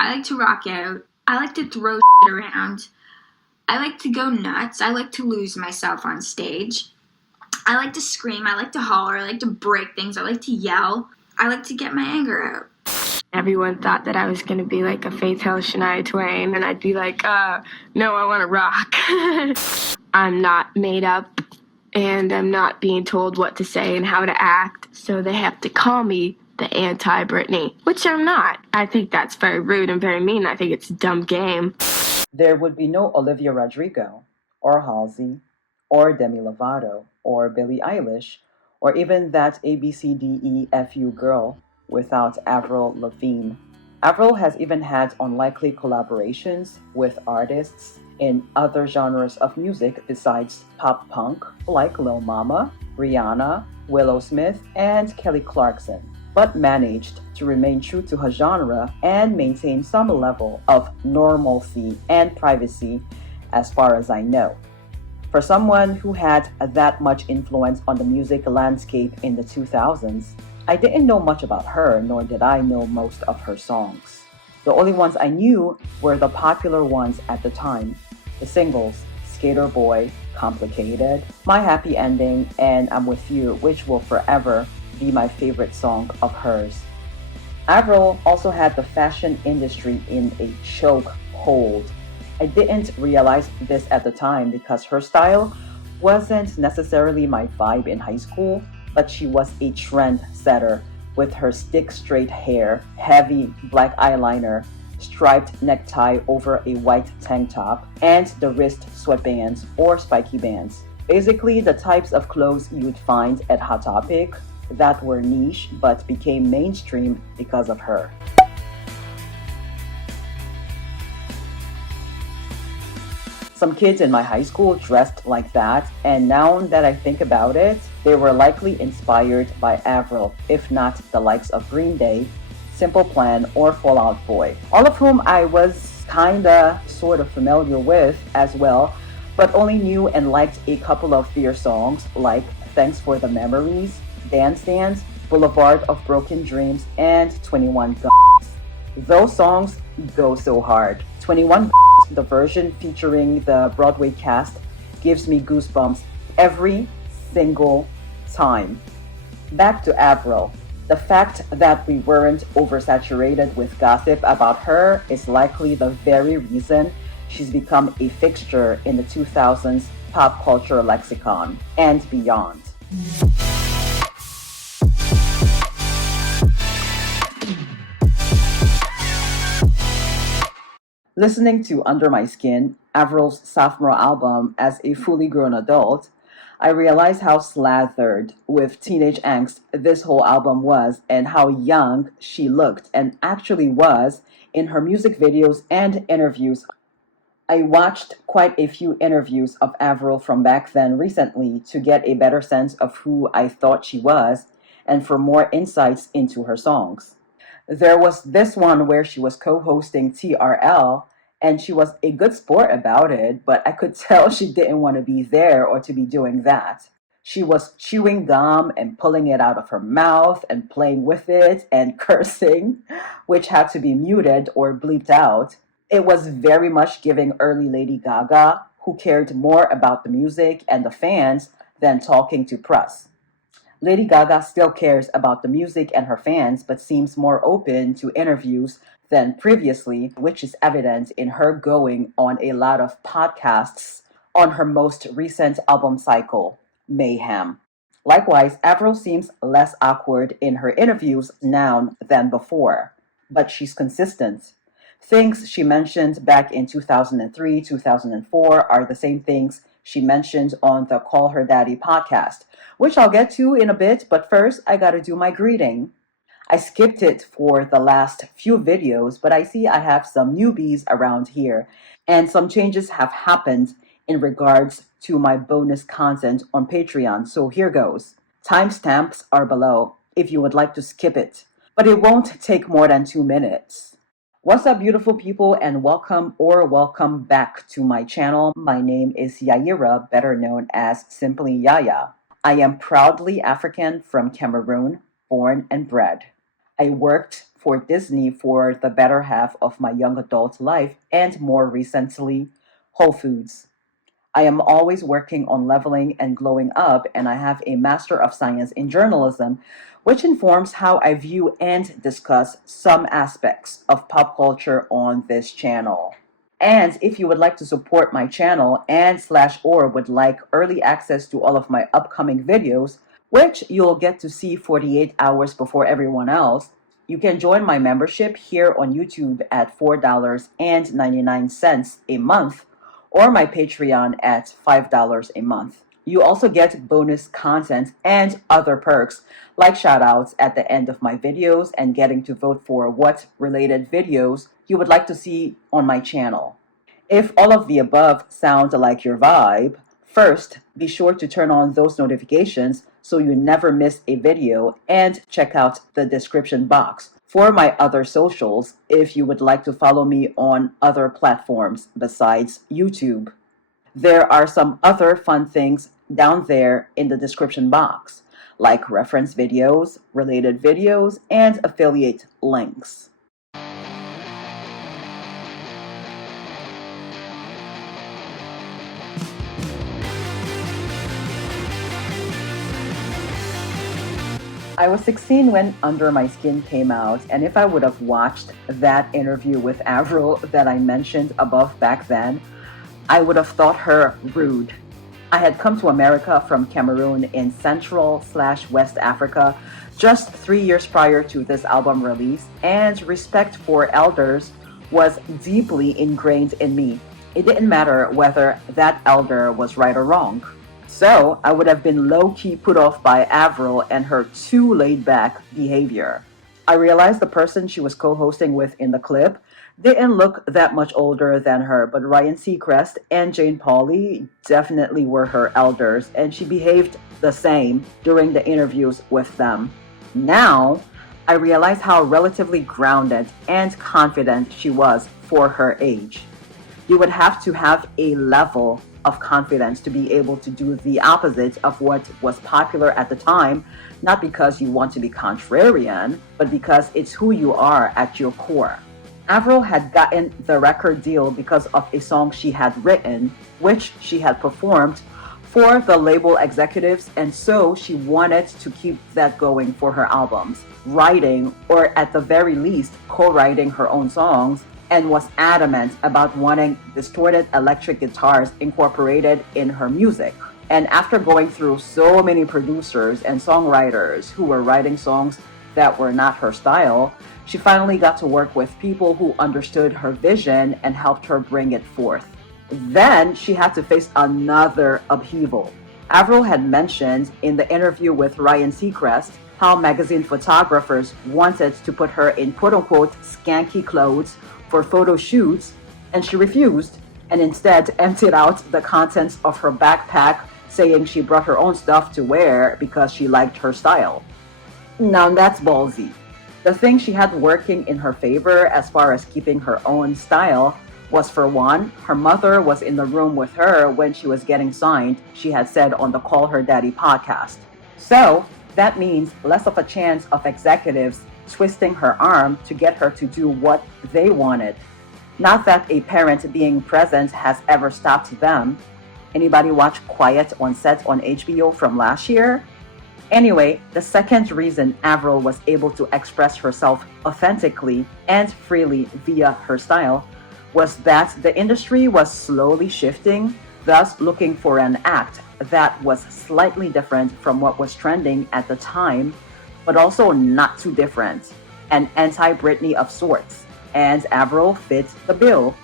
I like to rock out. I like to throw shit around. I like to go nuts. I like to lose myself on stage. I like to scream. I like to holler. I like to break things. I like to yell. I like to get my anger out. Everyone thought that I was going to be like a Faith Hill Shania Twain, and I'd be like, no, I want to rock. I'm not made up, and I'm not being told what to say and how to act, so they have to call me the anti-Britney, which I'm not. I think that's very rude and very mean. I think it's a dumb game. There would be no Olivia Rodrigo, or Halsey, or Demi Lovato, or Billie Eilish, or even that ABCDEFU girl without Avril Lavigne. Avril has even had unlikely collaborations with artists in other genres of music besides pop punk, like Lil Mama, Rihanna, Willow Smith, and Kelly Clarkson, but managed to remain true to her genre and maintain some level of normalcy and privacy as far as I know. For someone who had that much influence on the music landscape in the 2000s, I didn't know much about her, nor did I know most of her songs. The only ones I knew were the popular ones at the time, the singles, Skater Boy, Complicated, My Happy Ending, and I'm With You, which will forever be my favorite song of hers. Avril also had the fashion industry in a choke hold. I didn't realize this at the time because her style wasn't necessarily my vibe in high school, but she was a trendsetter with her stick straight hair, heavy black eyeliner, striped necktie over a white tank top, and the wrist sweatbands or spiky bands. Basically the types of clothes you'd find at Hot Topic that were niche but became mainstream because of her. Some kids in my high school dressed like that, and now that I think about it, they were likely inspired by Avril, if not the likes of Green Day, Simple Plan, or Fall Out Boy, all of whom I was kinda sort of familiar with as well, but only knew and liked a couple of their songs like Thanks for the Memories, Dance Dance, Boulevard of Broken Dreams, and 21 Guns. Those songs go so hard. 21 Guns, the version featuring the Broadway cast, gives me goosebumps every single time. Back to Avril. The fact that we weren't oversaturated with gossip about her is likely the very reason she's become a fixture in the 2000s pop culture lexicon and beyond. Listening to Under My Skin, Avril's sophomore album as a fully grown adult, I realized how slathered with teenage angst this whole album was and how young she looked and actually was in her music videos and interviews. I watched quite a few interviews of Avril from back then recently to get a better sense of who I thought she was and for more insights into her songs. There was this one where she was co-hosting TRL, and she was a good sport about it, but I could tell she didn't want to be there or to be doing that. She was chewing gum and pulling it out of her mouth and playing with it and cursing, which had to be muted or bleeped out. It was very much giving early Lady Gaga, who cared more about the music and the fans than talking to press. Lady Gaga still cares about the music and her fans, but seems more open to interviews than previously, which is evident in her going on a lot of podcasts on her most recent album cycle, Mayhem. Likewise, Avril seems less awkward in her interviews now than before, but she's consistent. Things she mentioned back in 2003, 2004 are the same things she mentioned on the Call Her Daddy podcast, which I'll get to in a bit, but first I gotta do my greeting. I skipped it for the last few videos, but I see I have some newbies around here, and some changes have happened in regards to my bonus content on Patreon, so here goes. Timestamps are below if you would like to skip it, but it won't take more than 2 minutes. What's up, beautiful people, and welcome back to my channel. My name is Yaira, better known as simply Yaya. I am proudly African from Cameroon, born and bred. I worked for Disney for the better half of my young adult life, and more recently, Whole Foods. I am always working on leveling and glowing up, and I have a Master of Science in Journalism, which informs how I view and discuss some aspects of pop culture on this channel. And if you would like to support my channel and slash or would like early access to all of my upcoming videos, which you'll get to see 48 hours before everyone else, you can join my membership here on YouTube at $4.99 a month or my Patreon at $5 a month. You also get bonus content and other perks like shoutouts at the end of my videos and getting to vote for what related videos you would like to see on my channel. If all of the above sound like your vibe, first be sure to turn on those notifications so you never miss a video and check out the description box for my other socials if you would like to follow me on other platforms besides YouTube. There are some other fun things down there in the description box, like reference videos, related videos, and affiliate links. I was 16 when Under My Skin came out, and if I would have watched that interview with Avril that I mentioned above back then, I would have thought her rude. I had come to America from Cameroon in Central/West Africa just 3 years prior to this album release, and respect for elders was deeply ingrained in me. It didn't matter whether that elder was right or wrong. So I would have been low-key put off by Avril and her too laid-back behavior. I realized the person she was co-hosting with in the clip didn't look that much older than her, but Ryan Seacrest and Jane Pauley definitely were her elders, and she behaved the same during the interviews with them. Now, I realize how relatively grounded and confident she was for her age. You would have to have a level of confidence to be able to do the opposite of what was popular at the time, not because you want to be contrarian, but because it's who you are at your core. Avril had gotten the record deal because of a song she had written, which she had performed for the label executives, and so she wanted to keep that going for her albums, writing, or at the very least, co-writing her own songs, and was adamant about wanting distorted electric guitars incorporated in her music. And after going through so many producers and songwriters who were writing songs that were not her style, she finally got to work with people who understood her vision and helped her bring it forth. Then she had to face another upheaval. Avril had mentioned in the interview with Ryan Seacrest how magazine photographers wanted to put her in quote-unquote skanky clothes for photo shoots, and she refused and instead emptied out the contents of her backpack, saying she brought her own stuff to wear because she liked her style. Now that's ballsy. The thing she had working in her favor as far as keeping her own style was, for one, her mother was in the room with her when she was getting signed, she had said on the Call Her Daddy podcast. So that means less of a chance of executives twisting her arm to get her to do what they wanted. Not that a parent being present has ever stopped them. Anybody watch Quiet on Set on HBO from last year? Anyway, the second reason Avril was able to express herself authentically and freely via her style was that the industry was slowly shifting, thus looking for an act that was slightly different from what was trending at the time, but also not too different, an anti-Britney of sorts, and Avril fit the bill.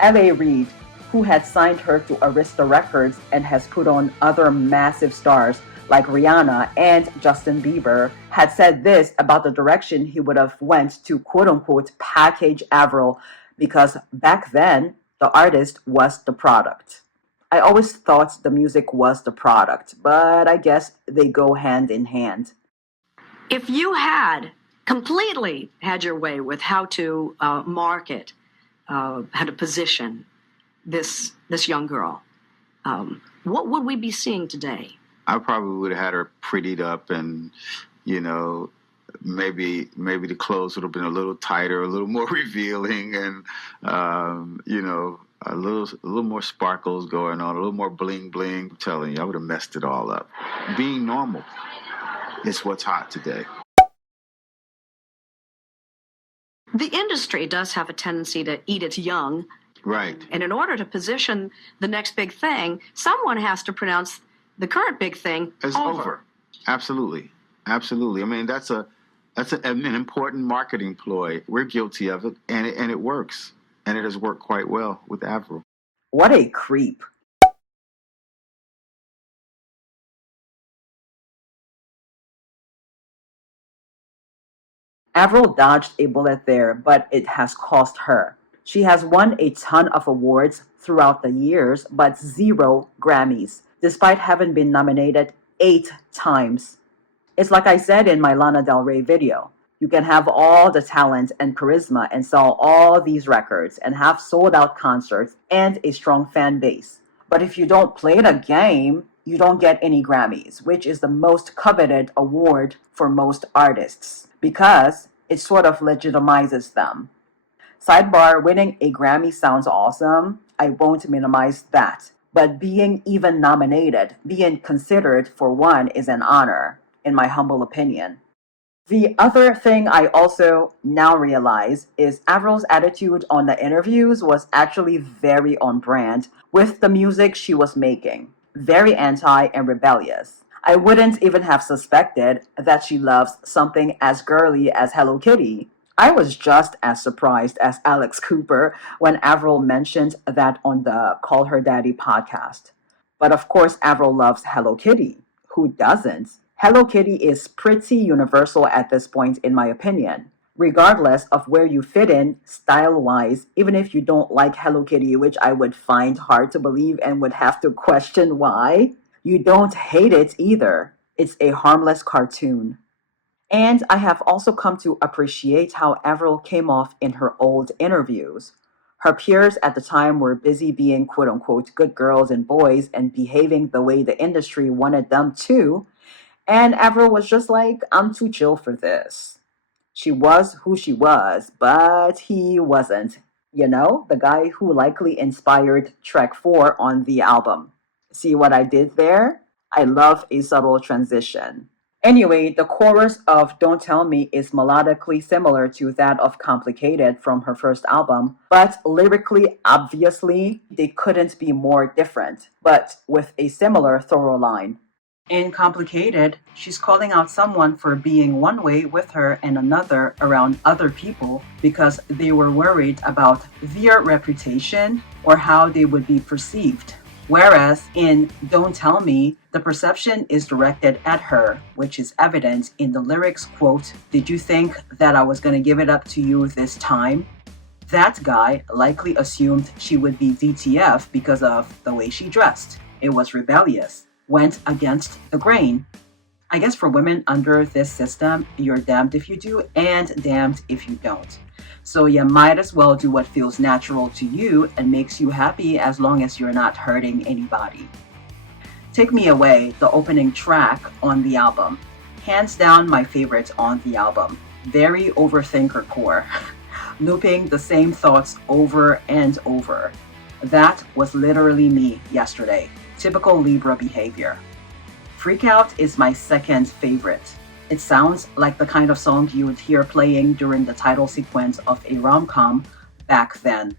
L.A. Reid, who had signed her to Arista Records and has put on other massive stars like Rihanna and Justin Bieber, had said this about the direction he would have went to quote-unquote package Avril, because back then, the artist was the product. I always thought the music was the product, but I guess they go hand in hand. If you had completely had your way with how to market, how to position this young girl, what would we be seeing today? I probably would have had her prettied up and, maybe the clothes would have been a little tighter, a little more revealing, and a little more sparkles going on, a little more bling bling. I'm telling you, I would have messed it all up. Being normal is what's hot today. The industry does have a tendency to eat its young. Right. And in order to position the next big thing, someone has to pronounce the current big thing It's over. Absolutely. I mean, that's an important marketing ploy. We're guilty of it, and it works. And it has worked quite well with Avril. What a creep. Avril dodged a bullet there, but it has cost her. She has won a ton of awards throughout the years, but 0 Grammys, despite having been nominated 8 times. It's like I said in my Lana Del Rey video. You can have all the talent and charisma and sell all these records and have sold out concerts and a strong fan base. But if you don't play the game, you don't get any Grammys, which is the most coveted award for most artists because it sort of legitimizes them. Sidebar, winning a Grammy sounds awesome. I won't minimize that. But being even nominated, being considered for one is an honor, in my humble opinion. The other thing I also now realize is Avril's attitude on the interviews was actually very on brand with the music she was making. Very anti and rebellious. I wouldn't even have suspected that she loves something as girly as Hello Kitty. I was just as surprised as Alex Cooper when Avril mentioned that on the Call Her Daddy podcast. But of course, Avril loves Hello Kitty. Who doesn't? Hello Kitty is pretty universal at this point, in my opinion. Regardless of where you fit in, style-wise, even if you don't like Hello Kitty, which I would find hard to believe and would have to question why, you don't hate it either. It's a harmless cartoon. And I have also come to appreciate how Avril came off in her old interviews. Her peers at the time were busy being quote-unquote good girls and boys and behaving the way the industry wanted them to, and Avril was just like, I'm too chill for this. She was who she was, but he wasn't. You know, the guy who likely inspired track 4 on the album. See what I did there? I love a subtle transition. Anyway, the chorus of Don't Tell Me is melodically similar to that of Complicated from her first album, but lyrically, obviously, they couldn't be more different, but with a similar thorough line. In Complicated, she's calling out someone for being one way with her and another around other people because they were worried about their reputation or how they would be perceived. Whereas in Don't Tell Me, the perception is directed at her, which is evident in the lyrics, quote, "Did you think that I was going to give it up to you this time?" That guy likely assumed she would be DTF because of the way she dressed. It was rebellious. Went against the grain. I guess for women under this system, you're damned if you do and damned if you don't. So you might as well do what feels natural to you and makes you happy as long as you're not hurting anybody. Take Me Away, the opening track on the album. Hands down my favorite on the album. Very overthinker core. Looping the same thoughts over and over. That was literally me yesterday. Typical Libra behavior. Freak Out is my second favorite. It sounds like the kind of song you would hear playing during the title sequence of a rom-com back then.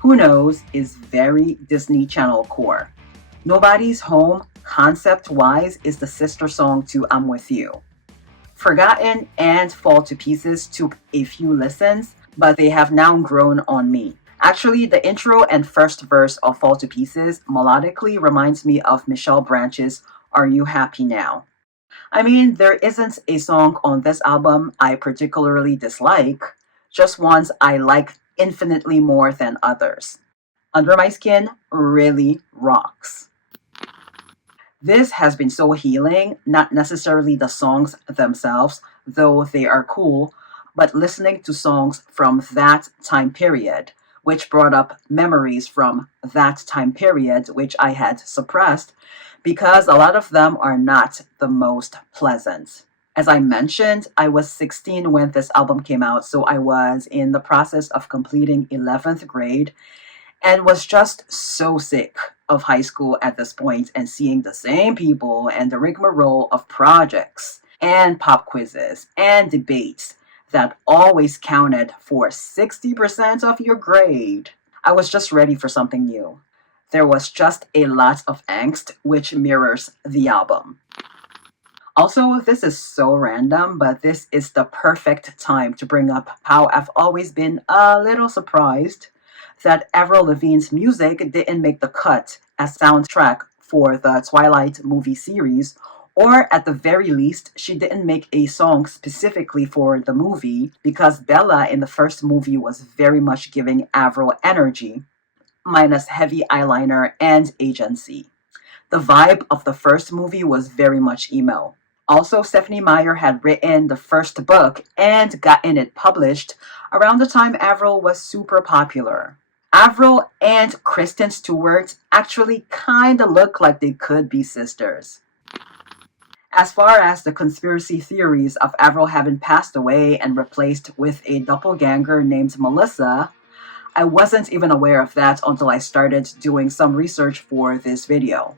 Who Knows is very Disney Channel core. Nobody's Home, concept-wise, is the sister song to I'm With You. Forgotten and Fall to Pieces took a few listens, but they have now grown on me. Actually, the intro and first verse of Fall to Pieces melodically reminds me of Michelle Branch's Are You Happy Now? I mean, there isn't a song on this album I particularly dislike, just ones I like infinitely more than others. Under My Skin really rocks. This has been so healing, not necessarily the songs themselves, though they are cool, but listening to songs from that time period, which brought up memories from that time period, which I had suppressed, because a lot of them are not the most pleasant. As I mentioned, I was 16 when this album came out, so I was in the process of completing 11th grade and was just so sick of high school at this point and seeing the same people and the rigmarole of projects and pop quizzes and debates that always counted for 60% of your grade. I was just ready for something new. There was just a lot of angst, which mirrors the album. Also, this is so random, but this is the perfect time to bring up how I've always been a little surprised that Avril Lavigne's music didn't make the cut as soundtrack for the Twilight movie series, or at the very least, she didn't make a song specifically for the movie because Bella in the first movie was very much giving Avril energy, minus heavy eyeliner and agency. The vibe of the first movie was very much emo. Also, Stephenie Meyer had written the first book and gotten it published around the time Avril was super popular. Avril and Kristen Stewart actually kinda look like they could be sisters. As far as the conspiracy theories of Avril having passed away and replaced with a doppelganger named Melissa, I wasn't even aware of that until I started doing some research for this video.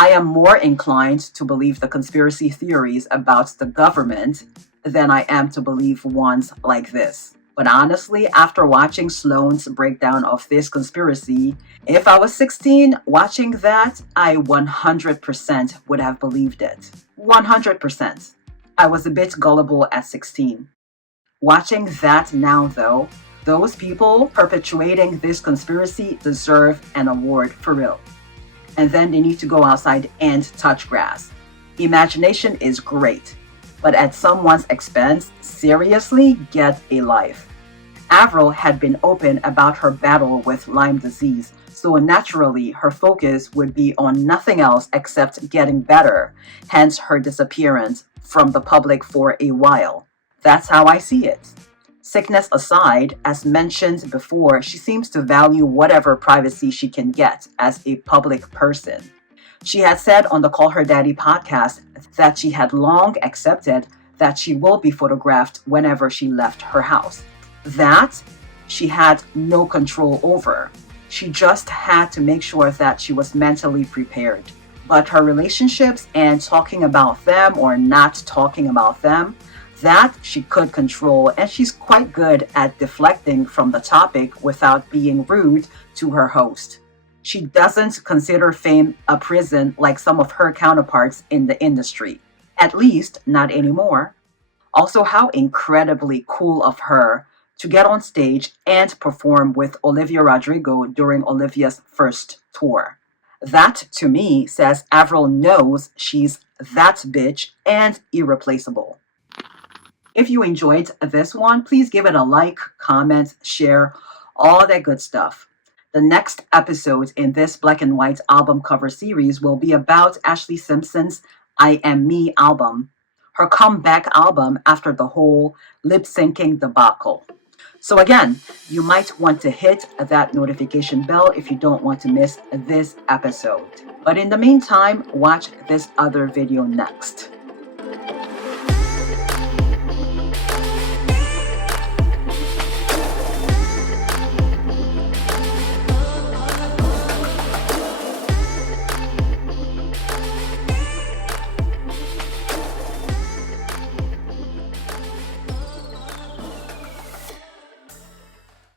I am more inclined to believe the conspiracy theories about the government than I am to believe ones like this. But honestly, after watching Sloane's breakdown of this conspiracy, if I was 16 watching that, I 100% would have believed it. 100%. I was a bit gullible at 16. Watching that now, though, those people perpetuating this conspiracy deserve an award for real. And then they need to go outside and touch grass. Imagination is great, but at someone's expense, seriously, get a life. Avril had been open about her battle with Lyme disease, so naturally her focus would be on nothing else except getting better, hence her disappearance from the public for a while. That's how I see it. Sickness aside, as mentioned before, she seems to value whatever privacy she can get as a public person. She had said on the Call Her Daddy podcast that she had long accepted that she will be photographed whenever she left her house. That she had no control over. She just had to make sure that she was mentally prepared. But her relationships and talking about them or not talking about them, that she could control, and she's quite good at deflecting from the topic without being rude to her host. She doesn't consider fame a prison like some of her counterparts in the industry. At least, not anymore. Also, how incredibly cool of her to get on stage and perform with Olivia Rodrigo during Olivia's first tour. That, to me, says Avril knows she's that bitch and irreplaceable. If you enjoyed this one, please give it a like, comment, share, all that good stuff. The next episode in this black and white album cover series will be about Ashlee Simpson's I Am Me album, her comeback album after the whole lip-syncing debacle. So again, you might want to hit that notification bell if you don't want to miss this episode. But in the meantime, watch this other video next.